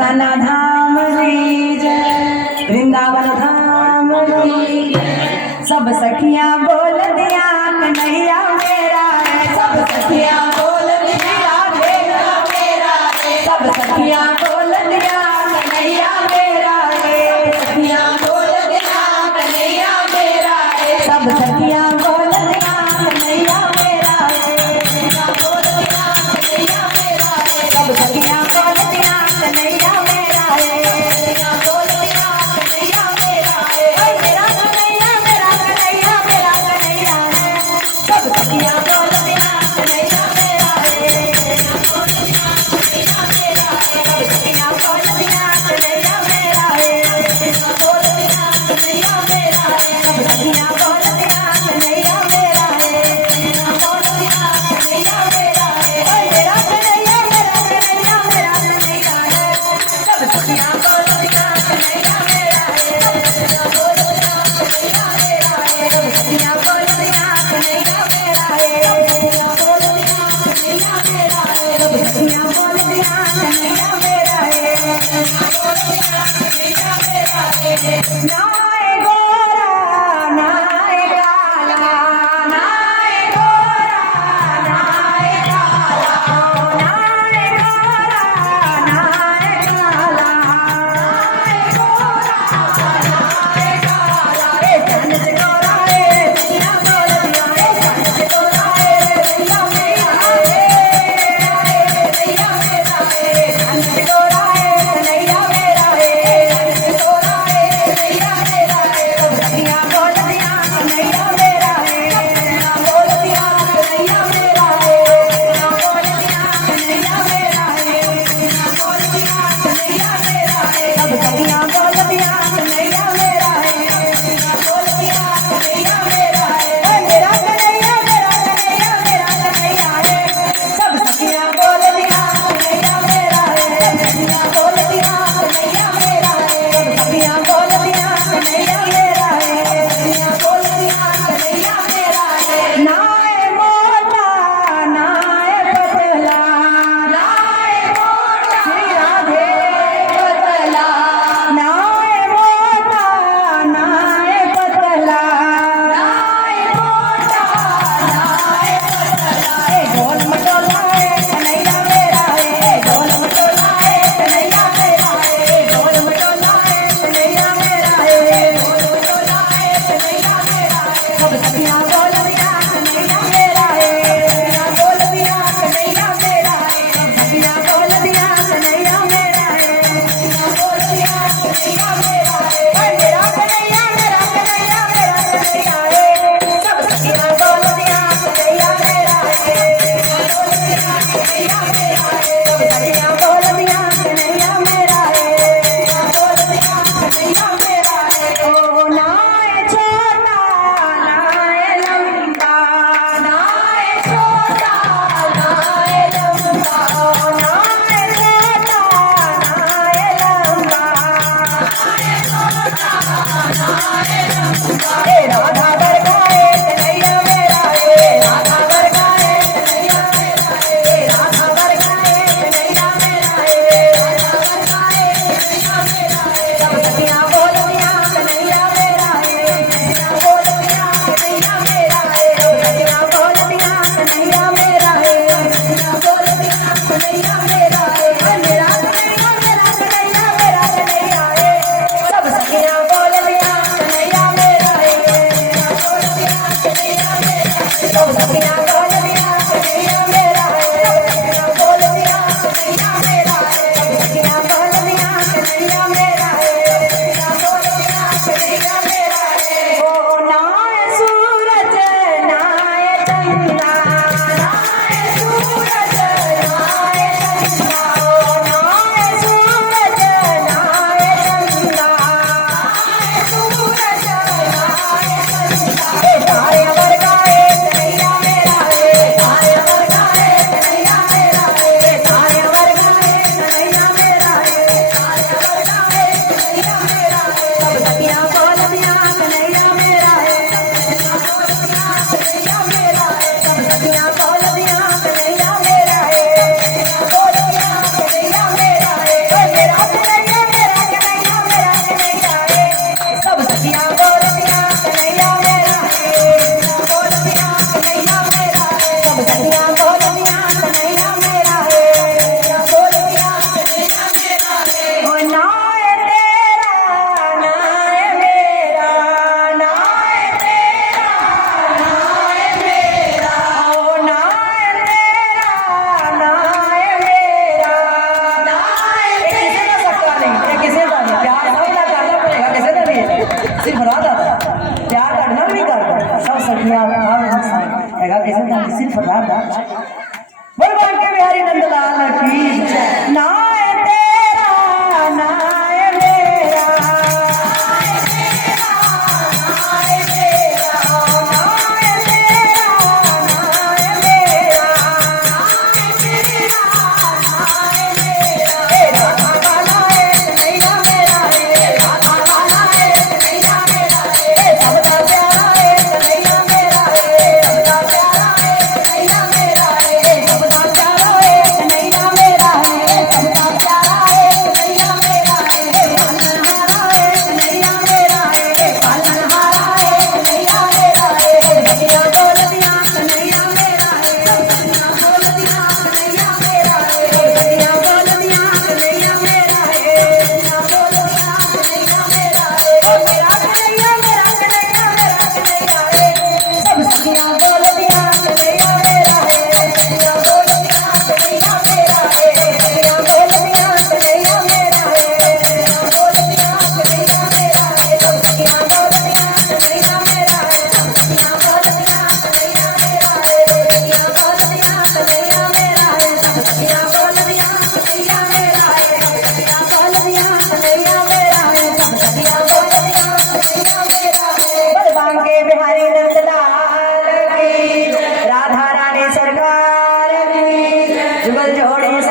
बरसाना धाम की जय, वृंदावन धाम की जय। सब सखियां बोल दिया कन्हैया मेरा है, सब सखियां बोल दिया मेरा मेरा है, सब सखियां बोल दिया कन्हैया मेरा है, सखियां बोल दिया कन्हैया मेरा है, सब सखियां बोल दिया कन्हैया मेरा है, बोल दिया कन्हैया मेरा है, सब सखियां बोल दिया कन्हैया मेरा है, बोल दिया कन्हैया मेरा है, मेरा कन्हैया मेरा कन्हैया मेरा कन्हैया है, सब सखियां बोल दिया कन्हैया मेरा है, बोल दिया कन्हैया मेरा है, सब सखियां बोल दिया कन्हैया मेरा है, बोल दिया कन्हैया मेरा है, सब सखियां बोल दिया कन्हैया मेरा है, बोल दिया कन्हैया मेरा है, मेरा कन्हैया मेरा कन्हैया मेरा कन्हैया है, सब सखियां बोल दिया कन्हैया मेरा है, बोल दिया कन्हैया मेरा है, सब सखियां बोल दिया कन्हैया मेरा है, बोल दिया कन्हैया मेरा है, सब सखियां बोल दिया कन्हैया मेरा है, बोल दिया कन्हैया मेरा है। नाय गोरा नाय काला, नाय गोरा नाय काला, नाय गोरा नाय काला, नाय गोरा नाय काला, रे चंद से गोरा रे सखियां बोल दिया रे, चंद से गोरा रे सखियां मेरा है, सखियां मेरा है, चंद से गोरा रे कन्हैया मेरा है, चंद से गोरा रे कन्हैया मेरा है, सब सखियां बोल दिया कन्हैया मेरा है, बोल दिया कन्हैया मेरा है, बोल दिया कन्हैया मेरा है, बोल दिया कन्हैया मेरा है, सब सखियां बोल दिया कन्हैया मेरा है, बोल दिया कन्हैया मेरा है, मेरा कन्हैया मेरा कन्हैया मेरा कन्हैया है, सब सखियां बोल दिया कन्हैया मेरा है, बोल दिया कन्हैया मेरा है, सब सखियां बोल दिया कन्हैया मेरा है, बोल दिया कन्हैया मेरा है। नाय मोटा नाय पतला, नाय मोटा श्री राधे पतला, नाय मोटा नाय पतला, नाय मोटा नाय पतला, ए ढोल मटोला है कन्हैया मेरा है, ढोल मटोला है कन्हैया मेरा है, ढोल मटोला है कन्हैया मेरा है, ढोल मटोला है कन्हैया मेरा है, सब सखियां बोल दिया कन्हैया मेरा है, बोल दिया कन्हैया मेरा है, सब सखियां बोल दिया कन्हैया मेरा है, बोल दिया कन्हैया मेरा है, मेरा कन्हैया मेरा कन्हैया मेरा कन्हैया है, सब सखियां बोल दिया कन्हैया मेरा है, बोल दिया कन्हैया मेरा है, सब सखियां बोल दिया कन्हैया मेरा है, बोल दिया कन्हैया मेरा है। ओ नाय छोटा नाय लंबा, नाय छोटा नाय लंबा, नाय छोटा नाय लंबा, नाय छोटा नाय लंबा, ए राधा बरगाए कन्हैया मेरा है, राधा बरगाए कन्हैया मेरा है, राधा बरगाए राधे संतान की सिर्फ राधा बोल बांके बिहारी नंदलाल की ना है तेरा ना है मेरा बिहारी नंदलाल की राधा रानी सरकार की जुगल जोड़ी